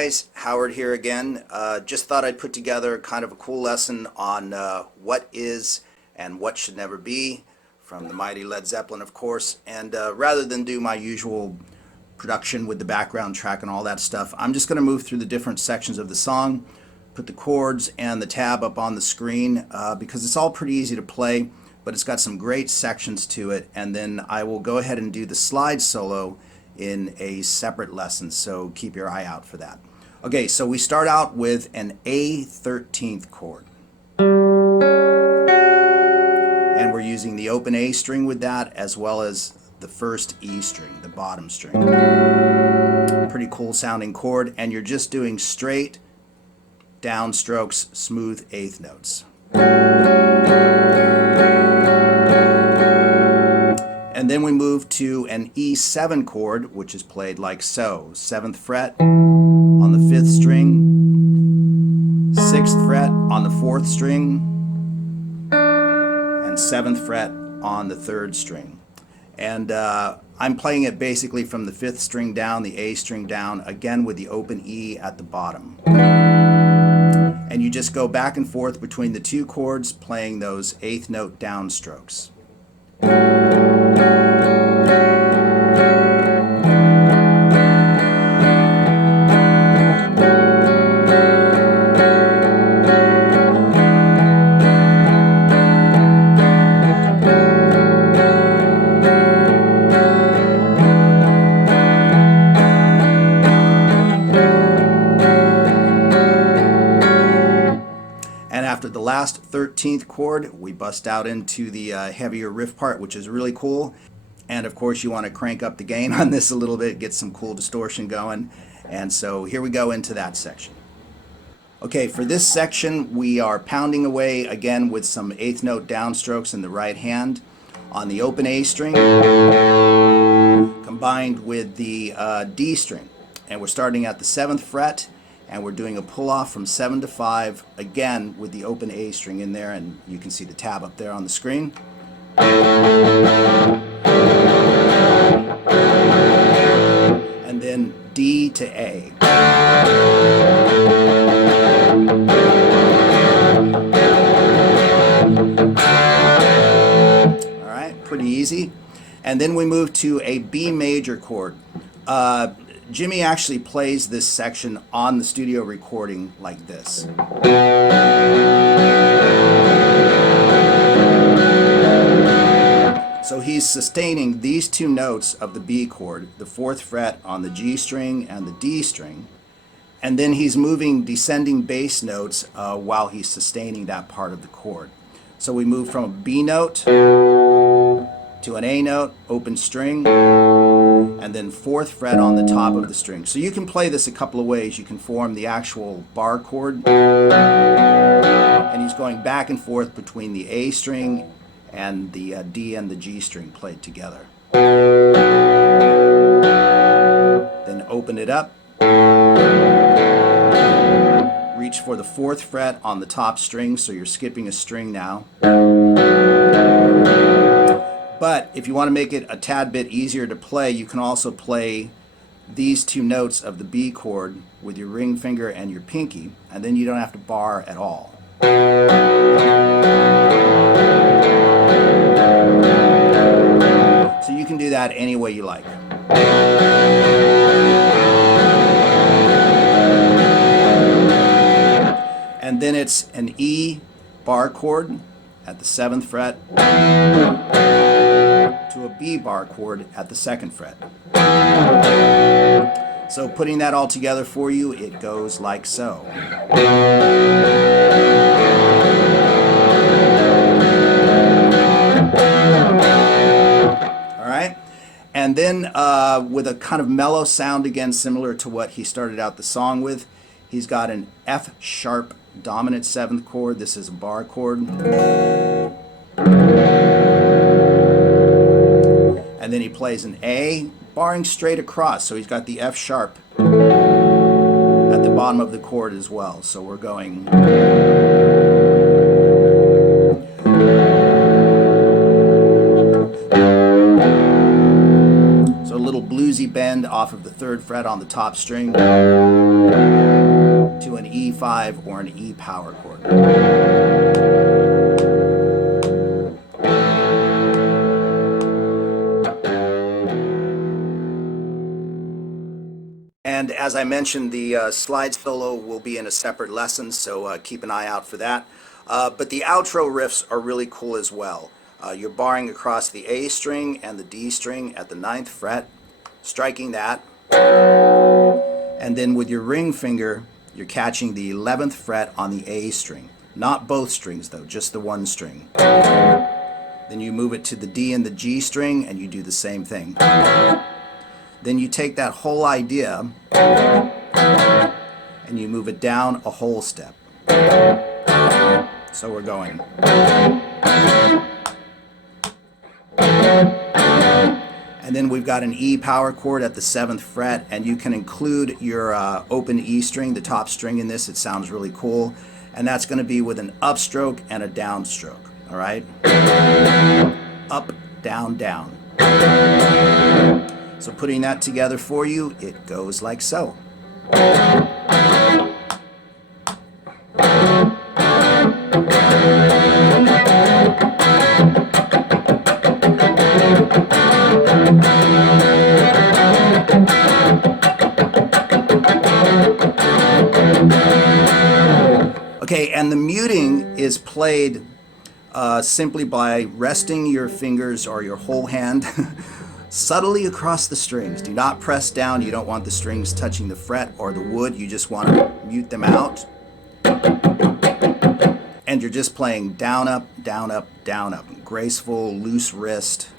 guys, Howard here again. Just thought I'd put together kind of a cool lesson on what is and what should never be, from the mighty Led Zeppelin, of course. And rather than do my usual production with the background track and all that stuff, I'm just going to move through the different sections of the song, put the chords and the tab up on the screen because it's all pretty easy to play, but it's got some great sections to it. And then I will go ahead and do the slide solo in a separate lesson, so keep your eye out for that. Okay, so we start out with an A13th chord. And we're using the open A string with that, as well as the first E string, the bottom string. Pretty cool sounding chord, and you're just doing straight downstrokes, smooth eighth notes. And then we move to an E7 chord, which is played like so. 7th fret on the 5th string, 6th fret on the 4th string, and 7th fret on the 3rd string. And I'm playing it basically from the 5th string down, the A string down, again with the open E at the bottom. And you just go back and forth between the two chords, playing those 8th note downstrokes. After the last 13th chord, we bust out into the heavier riff part, which is really cool. And of course, you want to crank up the gain on this a little bit, get some cool distortion going. And so here we go into that section. Okay, for this section, we are pounding away again with some 8th note downstrokes in the right hand on the open A string, combined with the D string. And we're starting at the 7th fret. And we're doing a pull-off from 7 to 5, again with the open A string in there, and you can see the tab up there on the screen. And then D to A. All right, pretty easy. And then we move to a B major chord. Jimmy actually plays this section on the studio recording like this. So he's sustaining these two notes of the B chord, the 4th fret on the G string and the D string, and then he's moving descending bass notes while he's sustaining that part of the chord. So we move from a B note to an A note, open string, and then 4th fret on the top of the string. So you can play this a couple of ways. You can form the actual bar chord, and he's going back and forth between the A string and the D and the G string played together. Then open it up, reach for the 4th fret on the top string, so you're skipping a string now. But if you want to make it a tad bit easier to play, you can also play these two notes of the B chord with your ring finger and your pinky, and then you don't have to bar at all. So you can do that any way you like. And then it's an E bar chord at the 7th fret to a B bar chord at the 2nd fret. So putting that all together for you, it goes like so. All right, and then with a kind of mellow sound again, similar to what he started out the song with, he's got an F sharp dominant 7th chord. This is a bar chord. And then he plays an A, barring straight across. So he's got the F sharp at the bottom of the chord as well. So we're going. So a little bluesy bend off off of the 3rd fret on the top string to an E5 or an E power chord. And as I mentioned, the slide solo will be in a separate lesson, so keep an eye out for that. But the outro riffs are really cool as well. You're barring across the A string and the D string at the 9th fret, striking that, and then with your ring finger, you're catching the 11th fret on the A string. Not both strings though, just the one string. Then you move it to the D and the G string, and you do the same thing. Then you take that whole idea and you move it down a whole step. So we're going. And then we've got an E power chord at the 7th fret, and you can include your open E string, the top string in this. It sounds really cool. And that's going to be with an upstroke and a downstroke. All right? Up, down, down. So putting that together for you, it goes like so. Okay, and the muting is played simply by resting your fingers or your whole hand subtly across the strings. Do not press down. You don't want the strings touching the fret or the wood. You just want to mute them out. And you're just playing down, up, down, up, down, up. Graceful, loose wrist.